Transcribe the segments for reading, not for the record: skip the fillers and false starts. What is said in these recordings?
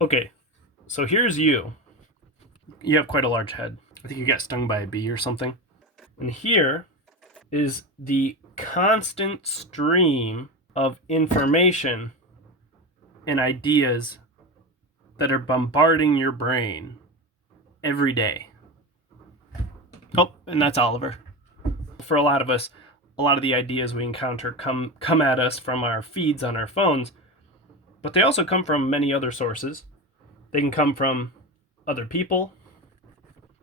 Okay, so here's you. You have quite a large head. I think you got stung by a bee or something. And here is the constant stream of information and ideas that are bombarding your brain every day. Oh, and that's Oliver. For a lot of us, a lot of the ideas we encounter come at us from our feeds on our phones, but they also come from many other sources. They can come from other people,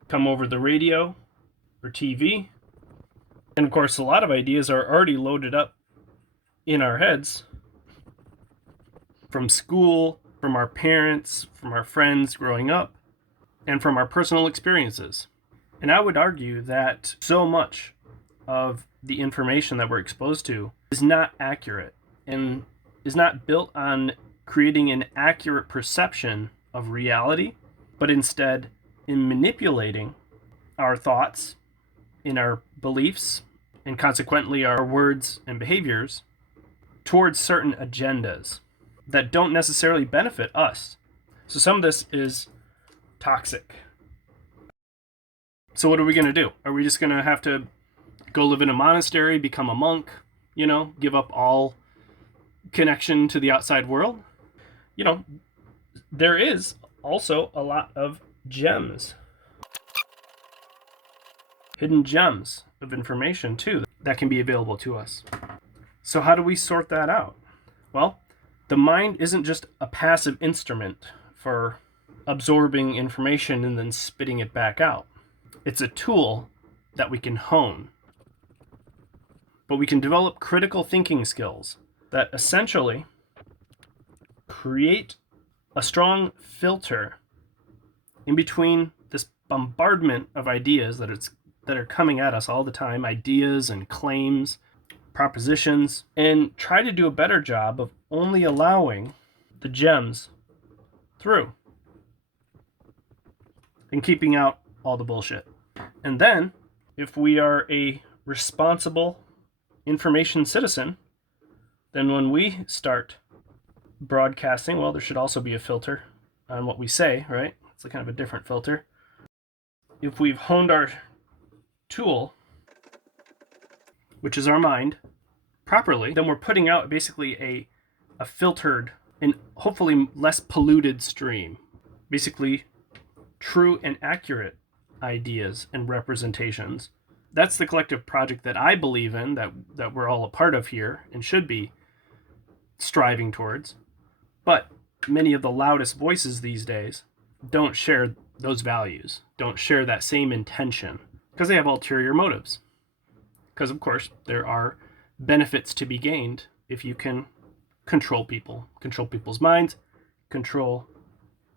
come over the radio or TV. And of course, a lot of ideas are already loaded up in our heads from school, from our parents, from our friends growing up, and from our personal experiences. And I would argue that so much of the information that we're exposed to is not accurate and is not built on creating an accurate perception of reality, but instead in manipulating our thoughts, in our beliefs, and consequently our words and behaviors towards certain agendas that don't necessarily benefit us. So some of this is toxic. So what are we going to do? Are we just going to have to go live in a monastery, become a monk, give up all connection to the outside world? There is also a lot of gems, hidden gems of information too, that can be available to us. So how do we sort that out? Well, the mind isn't just a passive instrument for absorbing information and then spitting it back out. It's a tool that we can hone. But we can develop critical thinking skills that essentially create a strong filter in between this bombardment of ideas that are coming at us all the time, ideas and claims, propositions, and try to do a better job of only allowing the gems through and keeping out all the bullshit. And then, if we are a responsible information citizen, then when we start broadcasting, well, there should also be a filter on what we say, right? It's a kind of a different filter. If we've honed our tool, which is our mind, properly, then we're putting out basically a filtered and hopefully less polluted stream. Basically, true and accurate ideas and representations. That's the collective project that I believe in, that we're all a part of here and should be striving towards. But many of the loudest voices these days don't share those values, don't share that same intention, because they have ulterior motives. Because, of course, there are benefits to be gained if you can control people, control people's minds, control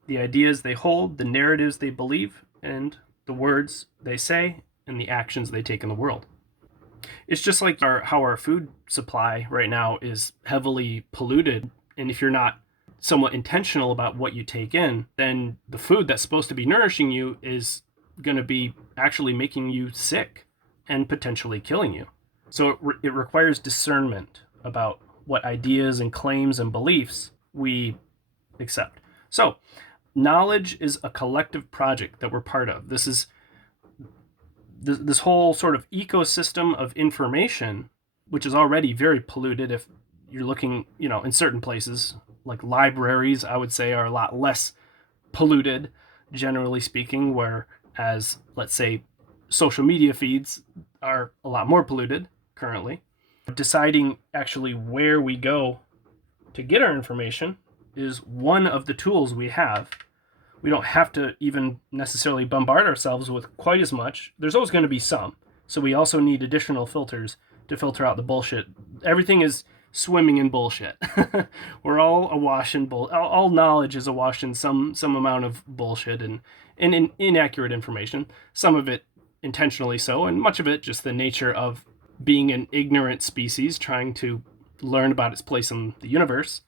the ideas they hold, the narratives they believe, and the words they say, and the actions they take in the world. It's just like how our food supply right now is heavily polluted, and if you're not somewhat intentional about what you take in, then the food that's supposed to be nourishing you is going to be actually making you sick and potentially killing you. So it requires discernment about what ideas and claims and beliefs we accept. So knowledge is a collective project that we're part of. This whole sort of ecosystem of information, which is already very polluted. If you're looking, in certain places, like libraries, I would say are a lot less polluted, generally speaking, whereas, let's say, social media feeds are a lot more polluted currently. Deciding actually where we go to get our information is one of the tools we have. We don't have to even necessarily bombard ourselves with quite as much. There's always going to be some. So we also need additional filters to filter out the bullshit. Everything is swimming in bullshit. We're all awash in bull. All knowledge is awash in some amount of bullshit and in inaccurate information. Some of it intentionally so, and much of it just the nature of being an ignorant species trying to learn about its place in the universe.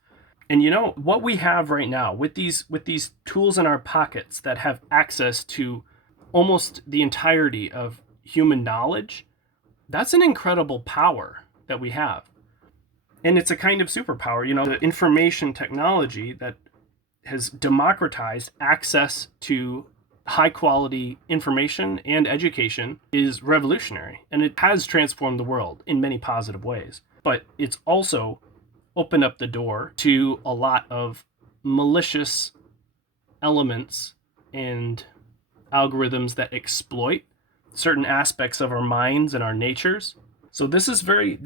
And what we have right now with these tools in our pockets that have access to almost the entirety of human knowledge, that's an incredible power that we have. And it's a kind of superpower, the information technology that has democratized access to high quality information and education is revolutionary, and it has transformed the world in many positive ways. But it's also opened up the door to a lot of malicious elements and algorithms that exploit certain aspects of our minds and our natures. So this is very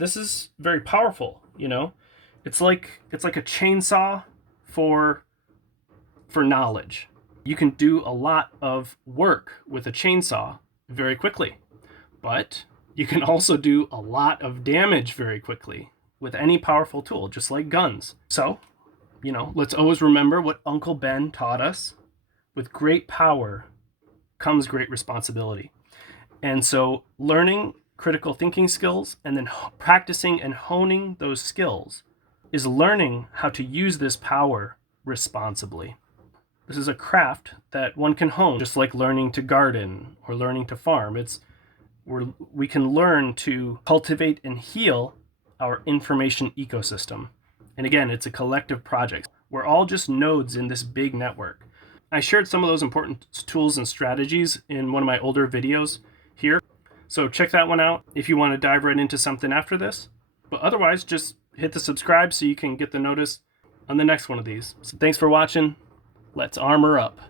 powerful, you know? It's like a chainsaw for knowledge. You can do a lot of work with a chainsaw very quickly, but you can also do a lot of damage very quickly with any powerful tool, just like guns. So, you know, let's always remember what Uncle Ben taught us. With great power comes great responsibility. And so learning critical thinking skills and then practicing and honing those skills is learning how to use this power responsibly. This is a craft that one can hone, just like learning to garden or learning to farm. We can learn to cultivate and heal our information ecosystem. And again, it's a collective project. We're all just nodes in this big network. I shared some of those important tools and strategies in one of my older videos here. So check that one out if you want to dive right into something after this. But otherwise, just hit the subscribe so you can get the notice on the next one of these. So thanks for watching. Let's armor up.